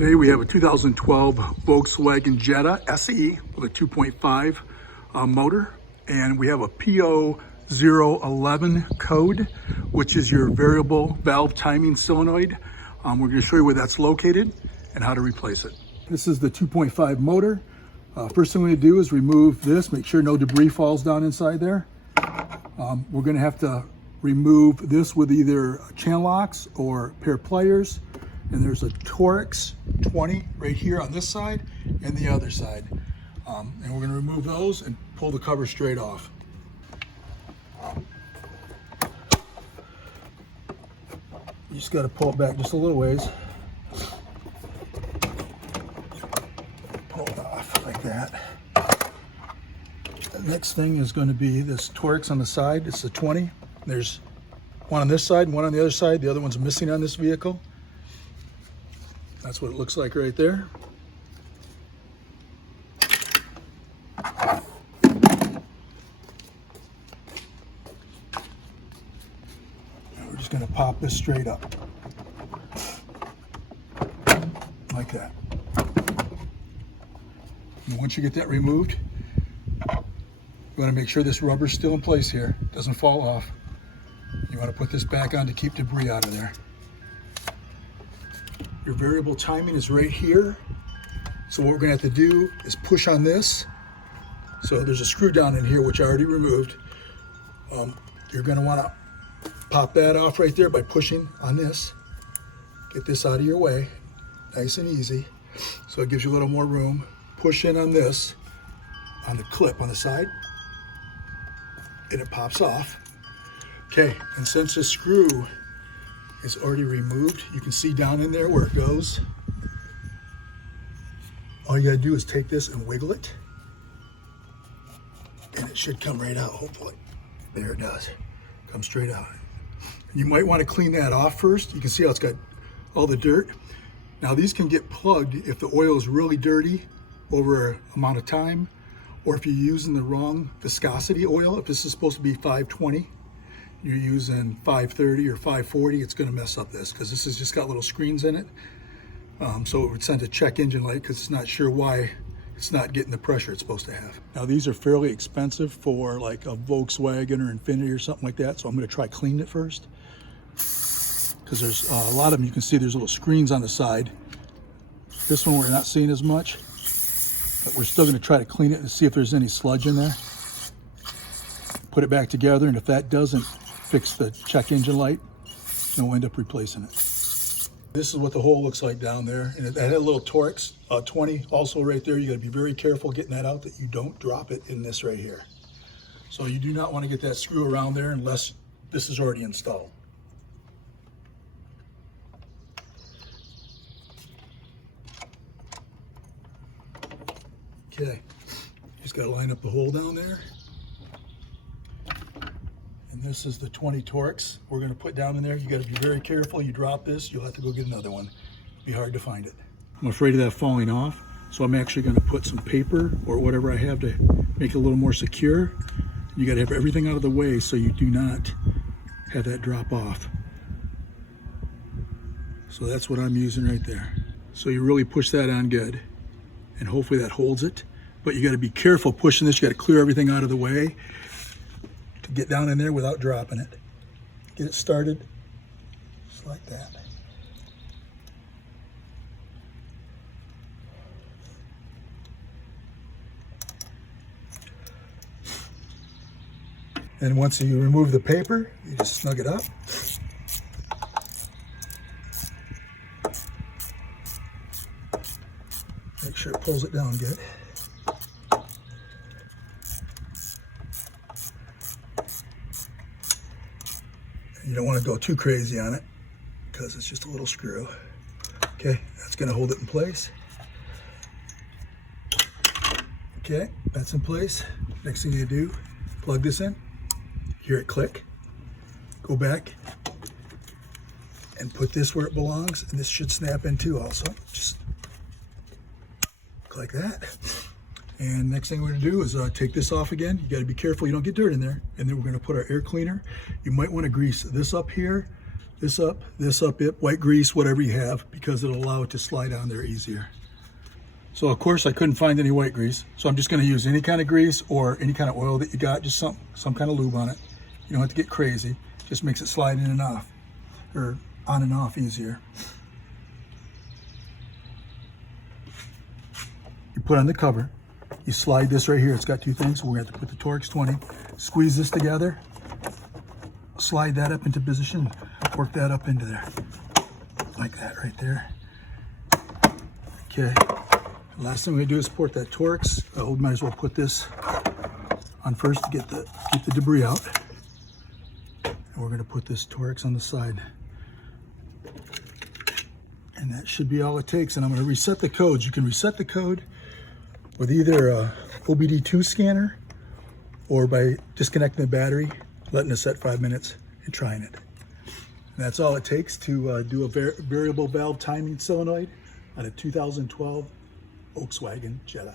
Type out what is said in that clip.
Today we have a 2012 Volkswagen Jetta SE with a 2.5 motor, and we have a P011 code, which is your variable valve timing solenoid. We're going to show you where that's located and how to replace it. This is the 2.5 motor. First thing we're going to do is remove this, make sure no debris falls down inside there. We're going to have to remove this with either channel locks or a pair of pliers. And there's a Torx 20 right here on this side and the other side. And we're going to remove those and pull the cover straight off. You just got to pull it back just a little ways. Pull it off like that. The next thing is going to be this Torx on the side. It's the 20. There's one on this side and one on the other side. The other one's missing on this vehicle. That's what it looks like right there. And we're just going to pop this straight up. Like that. And once you get that removed, you want to make sure this rubber's still in place here. It doesn't fall off. You want to put this back on to keep debris out of there. Your variable timing is right here. So what we're going to have to do is push on this. So there's a screw down in here, which I already removed. You're going to want to pop that off right there by pushing on this. Get this out of your way, nice and easy. So it gives you a little more room. Push in on this, on the clip on the side, and it pops off. Okay, and since this screw is already removed, you can see down in there where it goes. All you gotta do is take this and wiggle it, and it should come right out, hopefully. There it does, come straight out. You might wanna clean that off first. You can see how it's got all the dirt. Now these can get plugged if the oil is really dirty over an amount of time, or if you're using the wrong viscosity oil. If this is supposed to be 520, you're using 530 or 540, it's going to mess up this, because this has just got little screens in it. So it would send a check engine light because it's not sure why it's not getting the pressure it's supposed to have. Now these are fairly expensive for like a Volkswagen or Infiniti or something like that, so I'm going to try cleaning it first. Because there's a lot of them, you can see there's little screens on the side. This one we're not seeing as much, but we're still going to try to clean it and see if there's any sludge in there. Put it back together, and if that doesn't fix the check engine light, we'll end up replacing it. This is what the hole looks like down there, and it had a little Torx 20 also right there. You got to be very careful getting that out, that you don't drop it in this right here. So you do not want to get that screw around there unless this is already installed. Okay, just got to line up the hole down there. And this is the 20 Torx we're going to put down in there. You got to be very careful. You drop this, you'll have to go get another one. It'll be hard to find it. I'm afraid of that falling off, so I'm actually going to put some paper or whatever I have to make it a little more secure. You got to have everything out of the way so you do not have that drop off. So that's what I'm using right there. So you really push that on good, and hopefully that holds it. But you got to be careful pushing this. You got to clear everything out of the way to get down in there without dropping it. Get it started just like that. And once you remove the paper, you just snug it up. Make sure it pulls it down good. You don't want to go too crazy on it because it's just a little screw. Okay, that's going to hold it in place. Okay, that's in place. Next thing you do, plug this in. Hear it click. Go back and put this where it belongs, and this should snap in too also. Just like that. And next thing we're going to do is take this off again. You got to be careful you don't get dirt in there. And then we're going to put our air cleaner. You might want to grease this up here this up, it, white grease, whatever you have, because it'll allow it to slide down there easier. So of course I couldn't find any white grease, so I'm just going to use any kind of grease or any kind of oil that you got, just some kind of lube on it. You don't have to get crazy, just makes it slide in and off, or on and off easier. You put on the cover, you slide this right here, it's got two things, so we're going to have to put the Torx 20, squeeze this together, slide that up into position, work that up into there, like that right there. Okay. Last thing we're gonna do is support that Torx. We might as well put this on first to keep the debris out. And we're gonna put this Torx on the side. And that should be all it takes. And I'm gonna reset the codes. You can reset the code with either a OBD2 scanner or by disconnecting the battery, letting it set 5 minutes and trying it. And that's all it takes to do a variable valve timing solenoid on a 2012 Volkswagen Jetta.